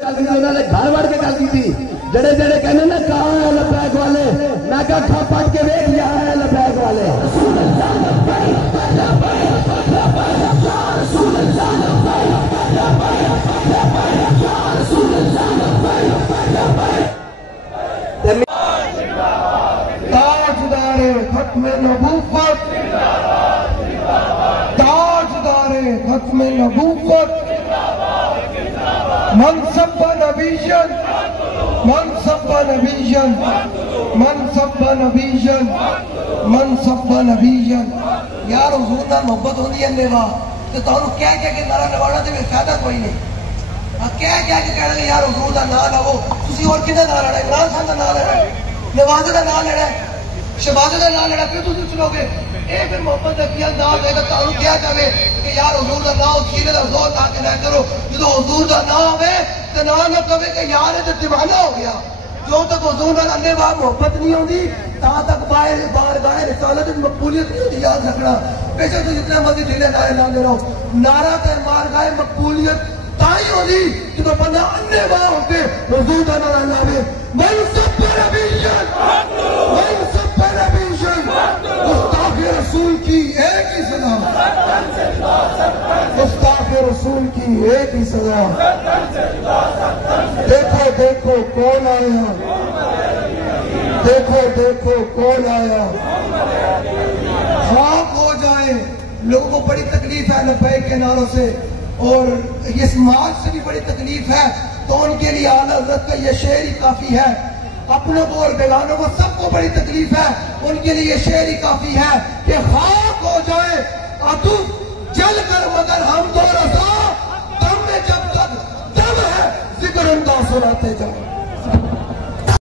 उन्होंने घर वड़ के गल की जड़े जड़े कहने ना कहा है लबैक वाले, मैं क्या खा पट के वेख लिया है लबैक वाले। ताजदारे खत्म नबूवत, ताजदारे खत्म नबूवत, मनसब नबीजन, मनसब नबीजन, मनसब नबीजन, मनसब नबीजन। यार हुजूर नाल मोहब्बत होंदी है नेवा ते तुहानू कह के नारा लवाना ते फायदा कोई नहीं। कह के कहना यार हुजूर दा नाम लवो, तुसीं होर किहदा नाम लेना? इमरान खान दा नाम लेना, नवाज दा नाम लेना, शहबाज दा नाम लेना, फिर तुसीं सुनोगे ये फिर मोहब्बत का क्या अंदाज है? तुहानू क्या जावे कि यार हुजूर दा नाम सीने दा जोर ला के ना करो, जो हुजूर दा नाम है तो ना न कहे कि यार ये दीवाना हो गया। जो तक हुजूर नाल अन्नेवाह मोहब्बत नहीं होती ता तक बार गाय रिसालत मकबूलियत नहीं होती। याद रखना, बेशक तुम जितना मर्जी ढीले नारे लाते रहो, नारा ते मार गाय मकबूलियत ताई होती जो बंदा अन्नेवाह होके हुजूर दा नारा लावे। मनसब नबीजन, मनसब नबीजन, गुस्ताखे रसूल की एक ही सजा, गुस्ताखे रसूल की एक ही सजा। देखो देखो कौन आया, देखो देखो कौन आया। खाक हो जाए लोगों को बड़ी तकलीफ है लब्बैक के नारों से, और ये समाज से भी बड़ी तकलीफ है, तो उनके लिए आला हज़रत का ये शेर ही काफी है। अपनों को और बेगानों को सबको बड़ी तकलीफ है, उनके लिए ये शेर ही काफी है कि खाक हो जाए आतुफ जल कर मगर हम तो रज़ा, दम में जब तक दम है जिक्र उनका सुनाते जाओ।